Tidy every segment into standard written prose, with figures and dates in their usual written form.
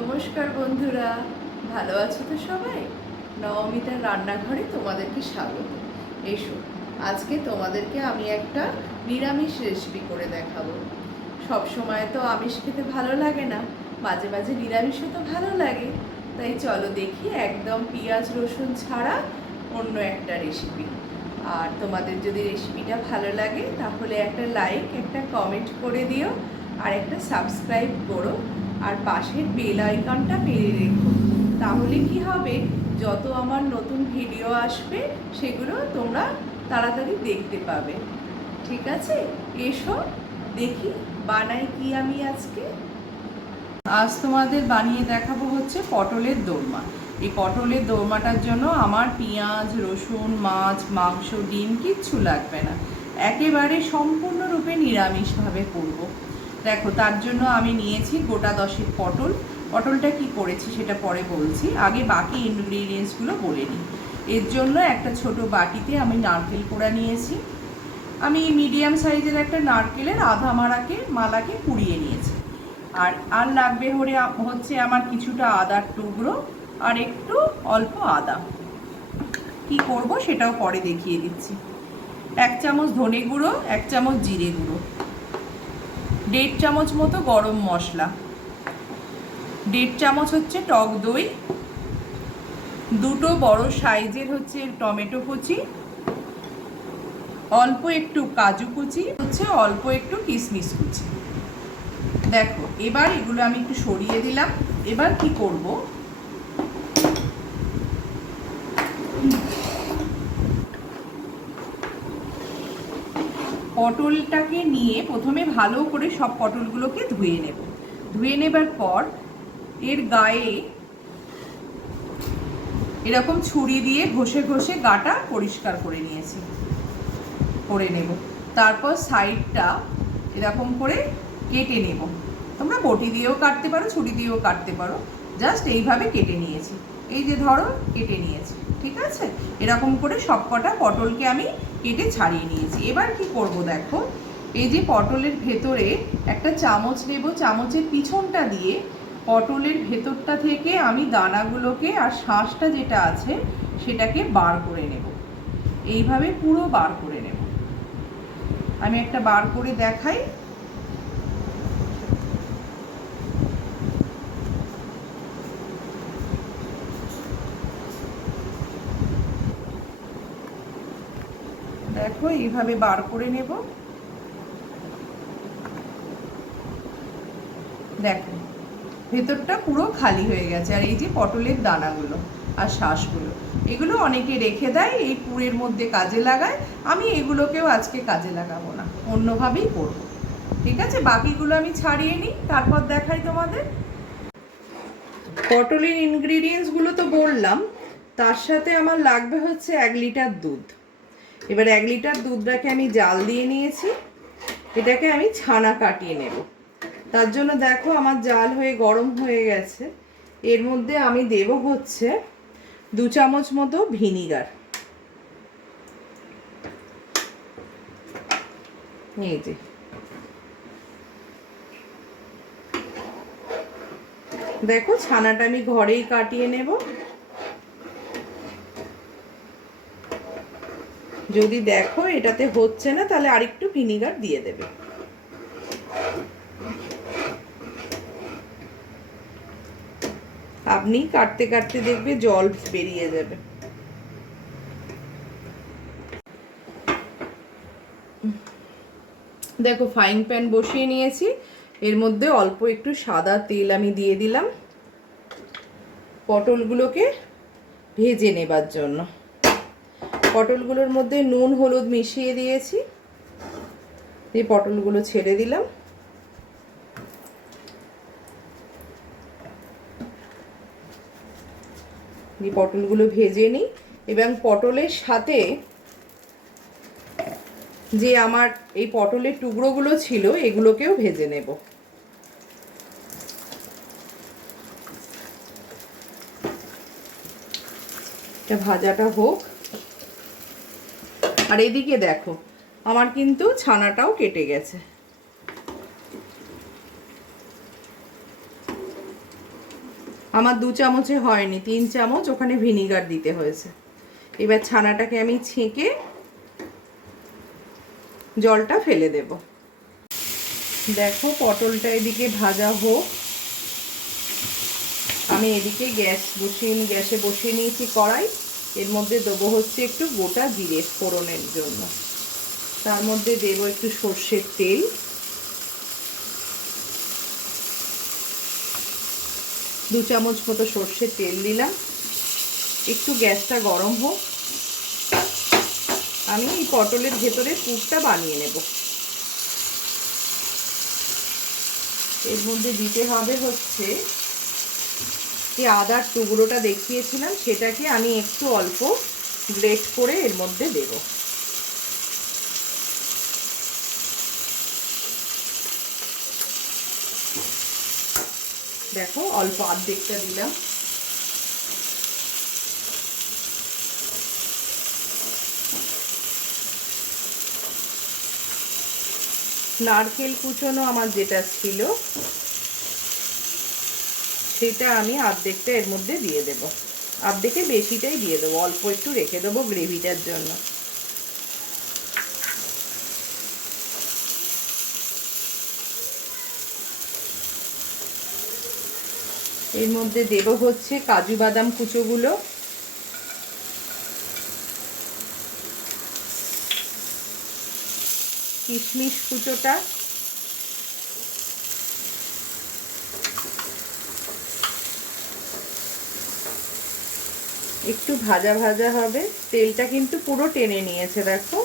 নমস্কার বন্ধুরা, ভালো আছো তো সবাই? নবমিতার রান্নাঘরে তোমাদেরকে স্বাগত। এসো, আজকে তোমাদেরকে আমি একটা নিরামিষ রেসিপি করে দেখাবো। সব সময় তো আমিষ খেতে ভালো লাগে না, মাঝে মাঝে নিরামিষও তো ভালো লাগে। তাই চলো দেখি একদম পেঁয়াজ রসুন ছাড়া অন্য একটা রেসিপি। আর তোমাদের যদি রেসিপিটা ভালো লাগে তাহলে একটা লাইক, একটা কমেন্ট করে দিও, আর একটা সাবস্ক্রাইব করো, আর পাশের বেল আইকনটা মেরে রেখো। তাহলে কি হবে, যত আমার নতুন ভিডিও আসবে সেগুলো তোমরা তাড়াতাড়ি দেখতে পাবে। ঠিক আছে, এসো দেখি বানাই কি আমি আজকে। আজ তোমাদের বানিয়ে দেখাবো হচ্ছে পটলের দোরমা। এই পটলের দোরমাটার জন্য আমার পেঁয়াজ রসুন মাছ মাংস ডিম কিচ্ছু লাগবে না, একেবারে সম্পূর্ণরূপে নিরামিষভাবে করবো। দেখো, তার জন্য আমি নিয়েছি গোটা 10 পটল। পটলটা কি করেছি সেটা পরে বলছি, আগে বাকি ইনগ্রিডিয়েন্টসগুলো বলে নিই। এর জন্য একটা ছোট বাটিতে আমি নারকেল কোড়া নিয়েছি। আমি মিডিয়াম সাইজের একটা নারকেলের আধা মালাকে কুড়িয়ে নিয়েছি। আর লাগবে হচ্ছে আমার কিছুটা আদার টুকরো আর একটু অল্প আদা। কি করব সেটাও পরে দেখিয়ে দিচ্ছি। 1 চামচ ধনে গুঁড়ো, 1 চামচ জিরে গুঁড়ো, 1.5 চামচ মতো গরম মশলা, 1.5 চামচ হচ্ছে টক দই, দুটো বড় সাইজের হচ্ছে টমেটো কুচি, অল্প একটু কাজু কুচি, হচ্ছে অল্প একটু কিশমিশ কুচি। দেখো, এবার এগুলো আমি একটু সরিয়ে দিলাম। এবার কি করব, পটলটাকে নিয়ে প্রথমে ভালো করে সব পটলগুলোকে ধুয়ে নেব। ধুয়ে নেবার পর এর গায়ে এরকম ছুরি দিয়ে ঘষে ঘষে গাটা পরিষ্কার করে নেব। তারপর সাইডটা এরকম করে কেটে নেব। তোমরা বটি দিয়েও কাটতে পারো, ছুরি দিয়েও কাটতে পারো। জাস্ট এইভাবে কেটে নিয়েছি, এই যে ধরো কেটে নিয়েছি। ঠিক আছে, এরকম করে সব কটা পটলকে আমি কেটে ছাড়িয়ে নিয়েছি। এবার কি করব, দেখো, এই যে পটলের ভেতরে একটা চামচ নেব, চামচের পিছনটা দিয়ে পটলের ভেতরটা থেকে আমি দানাগুলোকে আর শাঁসটা যেটা আছে সেটাকে বার করে নেব। এইভাবে পুরো বার করে নেব। আমি একটা বার করে দেখাই। দেখো, এইভাবে বার করে নেব। দেখো, ভেতরটা পুরো খালি হয়ে গেছে। আর এই যে পটলের দানাগুলো আর শাঁসগুলো, এগুলো অনেকে রেখে দেয়, এই পুরের মধ্যে কাজে লাগায়। আমি এগুলোকেও আজকে কাজে লাগাবো না, অন্যভাবেই করব। ঠিক আছে, বাকিগুলো আমি ছাড়িয়ে নিই, তারপর দেখাই তোমাদের। পটলের ইনগ্রিডিয়েন্টসগুলো তো বললাম, তার সাথে আমার লাগবে হচ্ছে 1 লিটার দুধ। এবার 1 লিটার দুধটাকে আমি জাল দিয়ে নিয়েছি। এটাকে আমি ছানা কাটিয়ে নেব। তার জন্য দেখো, আমার জাল হয়ে গরম হয়ে গেছে। এর মধ্যে আমি দেব হচ্ছে 2 চামচ মতো ভিনিগার। এই যে, দেখো, ছানাটা আমি ঘরেই কাটিয়ে নেব। যদি দেখো এটাতে হচ্ছে না, তাহলে আরেকটু ভিনিগার দিয়ে দেবে। আপনি কাটতে কাটতে দেখবে জল বেরিয়ে যাবে। দেখো, ফ্রাইং প্যান বসিয়ে নিয়েছি। এর মধ্যে অল্প একটু সাদা তেল আমি দিয়ে দিলাম পটলগুলোকে ভেজে নেবার জন্য। পটলগুলোর মধ্যে নুন হলুদ মিশিয়ে দিয়েছি। এই পটলগুলো ছেড়ে দিলাম। এই পটলগুলো ভেজে নিই। এবং পটলের সাথে যে আমার এই পটলের টুকরোগুলো ছিল এগুলোকেও ভেজে নেব। এটা ভাজাটা হোক। আর এদিকে দেখো, আমার কিন্তু ছানাটাও কেটে গেছে। আমার 2 চামচে হয়নি, 3 চামচ ওখানে ভিনিগার দিতে হয়েছে। এবার ছানাটাকে আমি ছেঁকে জলটা ফেলে দেব। দেখো পটলটা এদিকে ভাজা হোক, আমি এদিকে গ্যাসে বসিয়ে নিয়েছি কড়াই। এর মধ্যে দেবো হচ্ছে একটু গোটা জিরে ফোড়নের জন্য, তার মধ্যে দেবো একটু সর্ষের তেল, দু চামচ মতো সর্ষের তেল দিলাম। একটু গ্যাসটা গরম হোক, আমি এই পটলের ভেতরে পুরটা বানিয়ে নেব। এর মধ্যে দিতে হবে হচ্ছে যে আদার টুকরোটা দেখিয়েছিলাম, সেটাকে আমি একটু অল্প গ্রেট করে এর মধ্যে দেব। দেখো অল্প অর্ধেকটা দিলাম। নারকেল কুচনো আমার যেটা ছিল সেটা আমি অর্ধেকটা এর মধ্যে দিয়ে দেব, অর্ধেকে বেশিটাই দিয়ে দেবো, অল্প একটু রেখে দেবো গ্রেভিটার জন্য। এর মধ্যে দেব হচ্ছে কাজু বাদাম কুচোগুলো, কিশমিশ কুচোটা, একটু ভাজা ভাজা হবে। তেলটা কিন্তু পুরো টেনে নিয়েছে দেখো।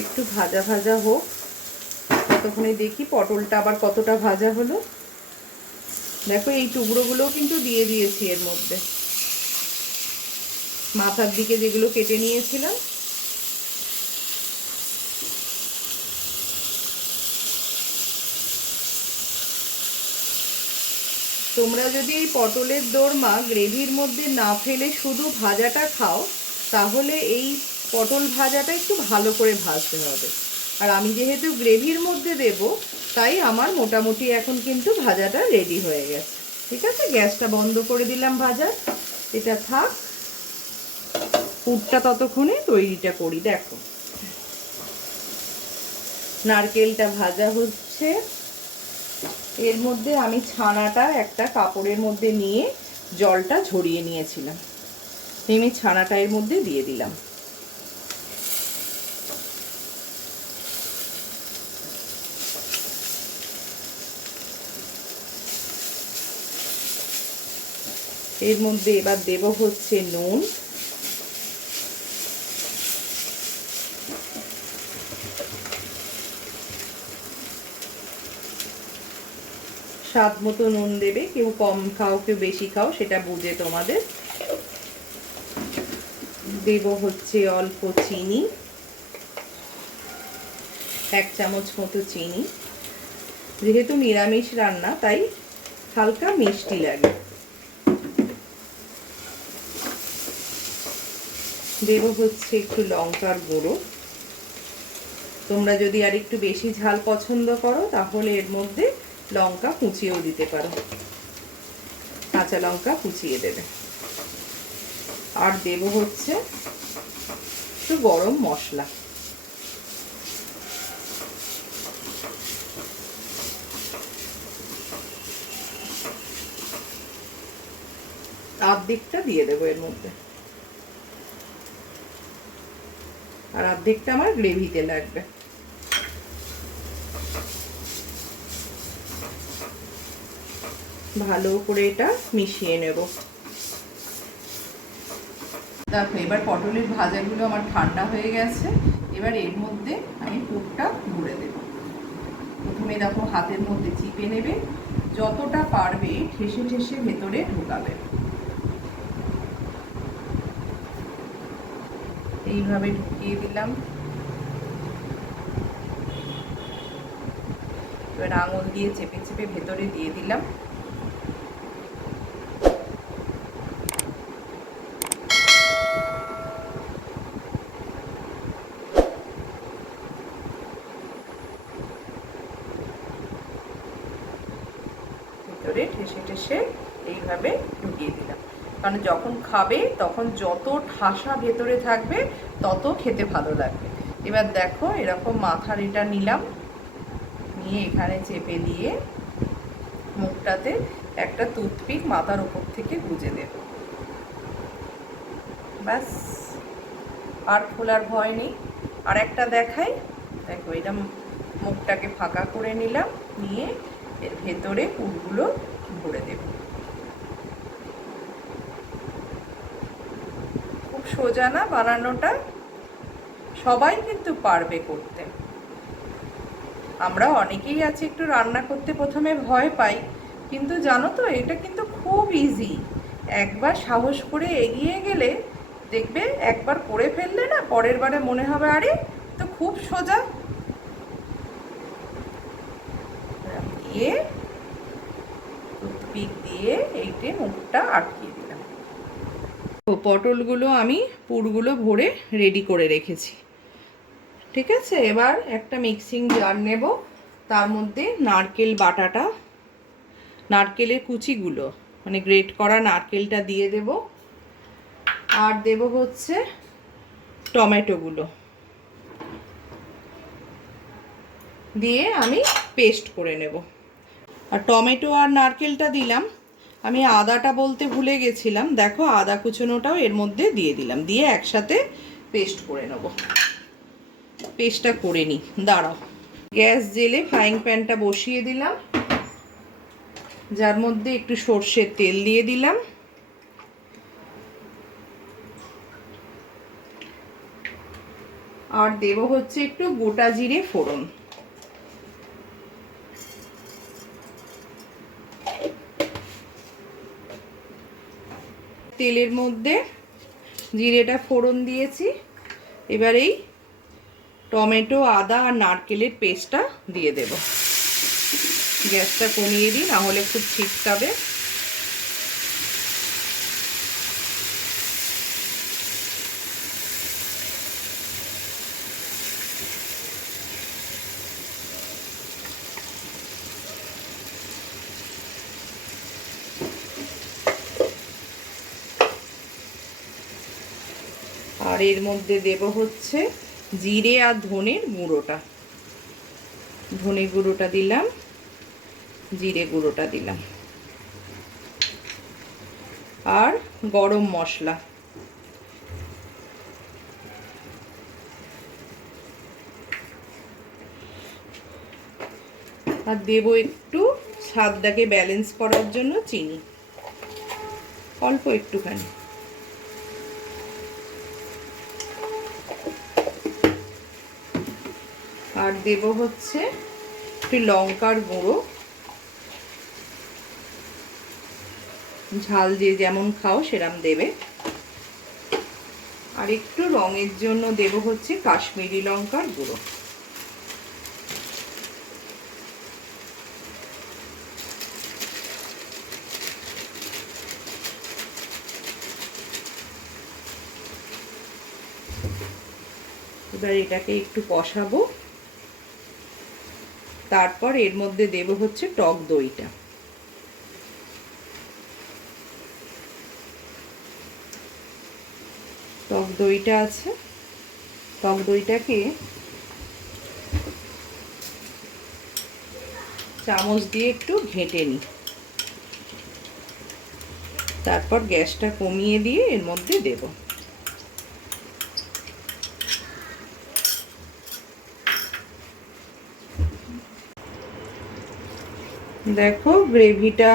একটু ভাজা ভাজা হোক, ততক্ষণে দেখি পটলটা আবার কতটা ভাজা হলো। দেখো এই টুকরোগুলোও কিন্তু দিয়ে দিয়েছি এর মধ্যে, মাথার দিকে যেগুলো কেটে নিয়েছিলাম। তোমরা যদি এই পটলের দোরমা গ্রেভির মধ্যে না ফেলে শুধু ভাজাটা খাও, তাহলে এই পটল ভাজাটা একটু ভালো করে ভাজতে হবে। আর আমি যেহেতু গ্রেভির মধ্যে দেব, তাই আমার মোটামুটি এখন কিন্তু ভাজাটা রেডি হয়ে গেছে। ঠিক আছে, গ্যাসটা বন্ধ করে দিলাম ভাজা, এটা থাক, পুরটা ততক্ষণে তৈরিটা করি। দেখো নারকেলটা ভাজা হচ্ছে, এর মধ্যে আমি ছানাটা একটা কাপড়ের মধ্যে নিয়ে জলটা ঝরিয়ে নিয়েছিলাম, আমি ছানাটা এর মধ্যে দিয়ে দিলাম। এর মধ্যে এবার দেব হচ্ছে নুন, স্বাদ মতো নুন দেবে, কেউ কম খাও কেউ বেশি খাও সেটা বুঝে তোমাদের। দেব হচ্ছে অল্প চিনি, 1 চামচ মতো চিনি, যেহেতু নিরামিষ রান্না তাই হালকা মিষ্টি লাগে। দেব হচ্ছে একটু লঙ্কার গুঁড়ো, তোমরা যদি আর একটু বেশি ঝাল পছন্দ করো তাহলে এর মধ্যে লঙ্কা কুচিয়েও দিতে পারো, কাঁচা লঙ্কা কুচিয়ে দেবে। আর দেব হচ্ছে একটু গরম মশলা, অর্ধেকটা দিয়ে দেবো এর মধ্যে, আর অর্ধেকটা আমার গ্রেভিতে লাগবে। ভালো করে এটা মিশিয়ে নেব। দেখো এবার পটলের ভাজাগুলো আমার ঠান্ডা হয়ে গেছে, এবার এর মধ্যে আমি পুরটা ভরে দেব। প্রথমে দেখো হাতের মধ্যে চিপে নেবে, যতটা পারবে ঠেসে ঠেসে ভেতরে ঢোকাবে। এইভাবে ঢুকিয়ে দিলাম। এবার আঙুল দিয়ে চেপে চেপে ভেতরে দিয়ে দিলাম। ভেতরে ঠেসে ঠেসে এইভাবে ঢুকিয়ে দিলাম, কারণ যখন খাবে তখন যত ঠাসা ভেতরে থাকবে তত খেতে ভালো লাগবে। এবার দেখো এরকম মাথার এটা নিলাম, নিয়ে এখানে চেপে দিয়ে মুখটাতে একটা টুথপিক মাথার উপর থেকে গুঁজে দেব। ব্যাস, আর খোলার ভয় নেই। আর একটা দেখাই, দেখো এটা মুখটাকে ফাঁকা করে নিলাম, নিয়ে এর ভেতরে পুরগুলো ভরে দেব। খুব সোজা না বানানোটা, সবাই কিন্তু পারবে করতে। আমরা অনেকেই আছে একটু রান্না করতে প্রথমে ভয় পাই, কিন্তু জানো তো এটা কিন্তু খুব ইজি। একবার সাহস করে এগিয়ে গেলে দেখবে, একবার করে ফেললে না পরের বারে মনে হবে আরে তো খুব সোজা। দিয়ে টুথপিক দিয়ে এইটে মুখটা আটকিয়ে দিলাম। পটলগুলো আমি পুরগুলো ভরে রেডি করে রেখেছি। ঠিক আছে, এবার একটা মিক্সিং জার নেব, তার মধ্যে নারকেল বাটাটা, নারকেলের কুচিগুলো মানে গ্রেট করা নারকেলটা দিয়ে দেব, আর দেব হচ্ছে টমেটোগুলো দিয়ে আমি পেস্ট করে নেব। আর টমেটো আর নারকেলটা দিলাম, আমি আদাটা বলতে ভুলে গেছিলাম, দেখো আদা কুচনোটাও এর মধ্যে দিয়ে দিলাম, দিয়ে একসাথে পেস্ট করে নেব। পেস্টটা করে নিই, দাঁড়াও। গ্যাস জেলে ফ্রাইং প্যানটা বসিয়ে দিলাম, যার মধ্যে একটু সর্ষের তেল দিয়ে দিলাম, আর দেব হচ্ছে একটু গোটা জিরে ফোড়ন। তেলের মধ্যে জিরেটা ফোড়ন দিয়েছি, এবার এই টমেটো আদা আর নারকেলের পেস্টটা দিয়ে দেব। গ্যাসটা কমিয়ে দিই, না হলে খুব ছিটকাবে। আর এর মধ্যে দেব হচ্ছে জিরে আর ধনের গুঁড়োটা, ধনে গুঁড়োটা দিলাম, জিরে গুঁড়োটা দিলাম, আর গরম মশলা। আর দেব একটু স্বাদটাকে ব্যালেন্স করার জন্য চিনি, অল্প একটুখানি। আর দেব হচ্ছে একটু লঙ্কার গুঁড়ো, ঝাল যে যেমন খাও সেরকম দেবে। আর একটু রঙের জন্য দেব হচ্ছে কাশ্মীরি লঙ্কার গুঁড়ো। এবার এটাকে একটু কষাবো, তারপর এর মধ্যে দেব হচ্ছে টক দইটা। টক দইটা আছে, টক দইটাকে চামচ দিয়ে একটু ঘেঁটে নিই, তারপর গ্যাসটা কমিয়ে দিয়ে এর মধ্যে দেব। দেখো গ্রেভিটা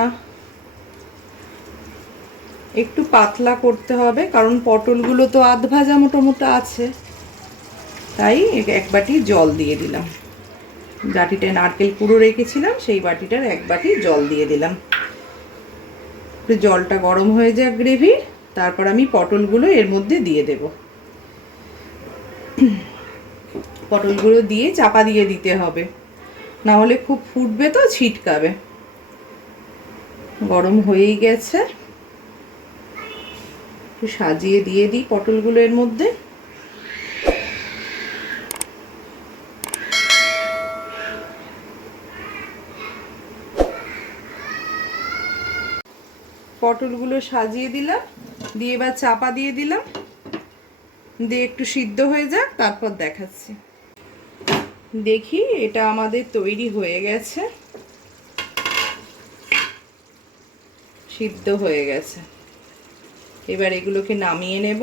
একটু পাতলা করতে হবে, কারণ পটলগুলো তো আধ ভাজা মোটামুটি আছে, তাই এক বাটি জল দিয়ে দিলাম। বাটিটায় নারকেল পুরো রেখেছিলাম, সেই বাটিটার এক বাটি জল দিয়ে দিলাম। জলটা গরম হয়ে যাক গ্রেভির, তারপর আমি পটলগুলো এর মধ্যে দিয়ে দেব। পটলগুলো দিয়ে চাপা দিয়ে দিতে হবে, না হলে খুব ফুটবে তো ছিটকাবে। গরম হয়েই গেছে, একটু সাজিয়ে দিয়ে দিই পটলগুলো এর মধ্যে। পটলগুলো সাজিয়ে দিলাম, দিয়ে এবার চাপা দিয়ে দিলাম, দিয়ে একটু সিদ্ধ হয়ে যাক, তারপর দেখাচ্ছি। দেখি এটা আমাদের তৈরি হয়ে গেছে, সিদ্ধ হয়ে গেছে। এবার এগুলোকে নামিয়ে নেব।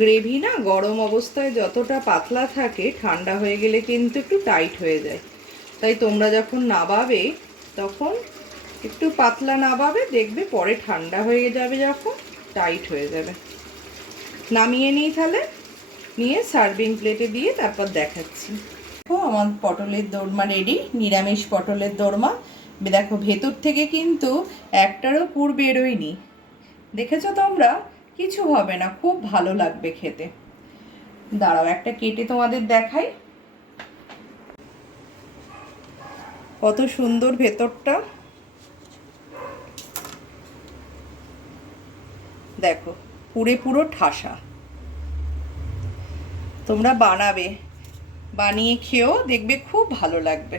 গ্রেভি না গরম অবস্থায় যতটা পাতলা থাকে, ঠান্ডা হয়ে গেলে কিন্তু একটু টাইট হয়ে যায়। তাই তোমরা যখন নাবাবে তখন একটু পাতলা নাবাবে, দেখবে পরে ঠান্ডা হয়ে যাবে যখন টাইট হয়ে যাবে। নামিয়ে নিই তাহলে, নিয়ে সার্ভিং প্লেটে দিয়ে তারপর দেখাচ্ছি। দেখো আমার পটলের দোরমা রেডি, নিরামিষ পটলের দোরমা। দেখো ভেতর থেকে কিন্তু একটারও পুর বেরোয়নি, দেখেছো তোমরা? কিছু হবে না, খুব ভালো লাগবে খেতে। দাঁড়াও একটা কেটে তোমাদের দেখাই, কত সুন্দর ভেতরটা। দেখো পুরে পুরো ঠাসা। তোমরা বানাবে, বানিয়ে খেয়েও দেখবে খুব ভালো লাগবে।